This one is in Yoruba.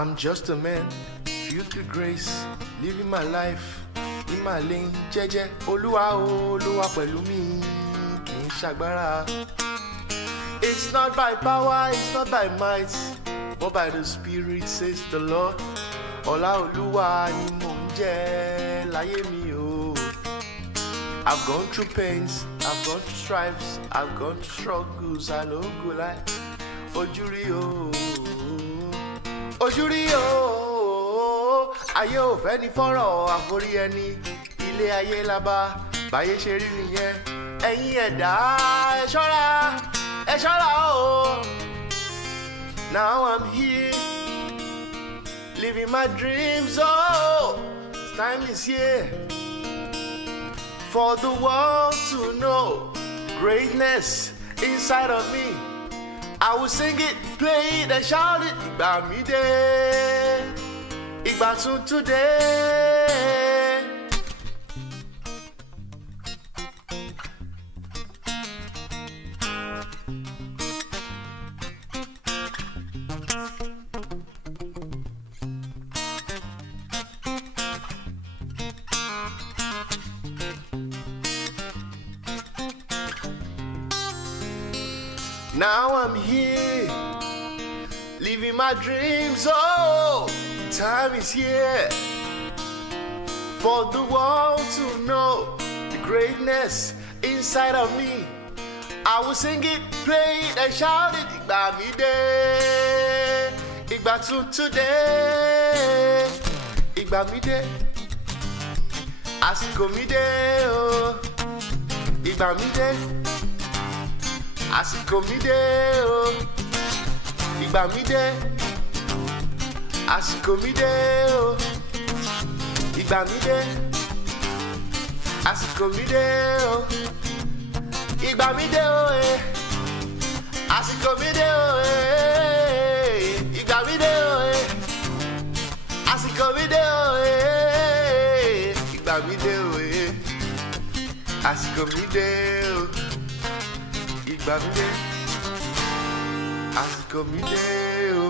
I'm just a man, filled with grace, living my life in my lane. Jẹ́jẹ́ Olúwa o, Olúwa pẹ̀lú mi, kì í ṣagbára. It's not by power, it's not by might, but by the Spirit, says the Lord. Ọlá Olúwa ni mò ń jẹ láyé mi o. I've gone through pains, I've gone through stripes, I've gone through struggles, I no go lie. Ojúrí o, ojúrí o, ayé ò fẹ́ ní fọ́rọ̀ àforí ẹni, ilé ayé lábá, báyé ṣe rí nìyẹn. Ẹ̀yin ẹ̀dá ẹ ṣọ́ra o. Now I'm here, living my dreams, oh, time is here for the world to know greatness inside of me. I will sing it, play it, and shout it. Igba mi dé, Igba tuntun dé. Now I'm here, living my dreams, oh, time is here for the world to know the greatness inside of me. I will sing it, play it, and shout it. Igba mi dé, Igba tuntun dé, Igba mi dé, àsìkò mi dé, oh, Igba mi dé. Àsìkò mi dé o, Igba mi dé. Àsìkò mi dé o, Igba mi dé. Àsìkò mi dé o, Igba mi dé o, àsìkò mi dé o, Igba mi dé o, àsìkò mi dé o, Igba mi dé o, àsìkò mi dé o. Igba mi dé, àsìkò mi dé o.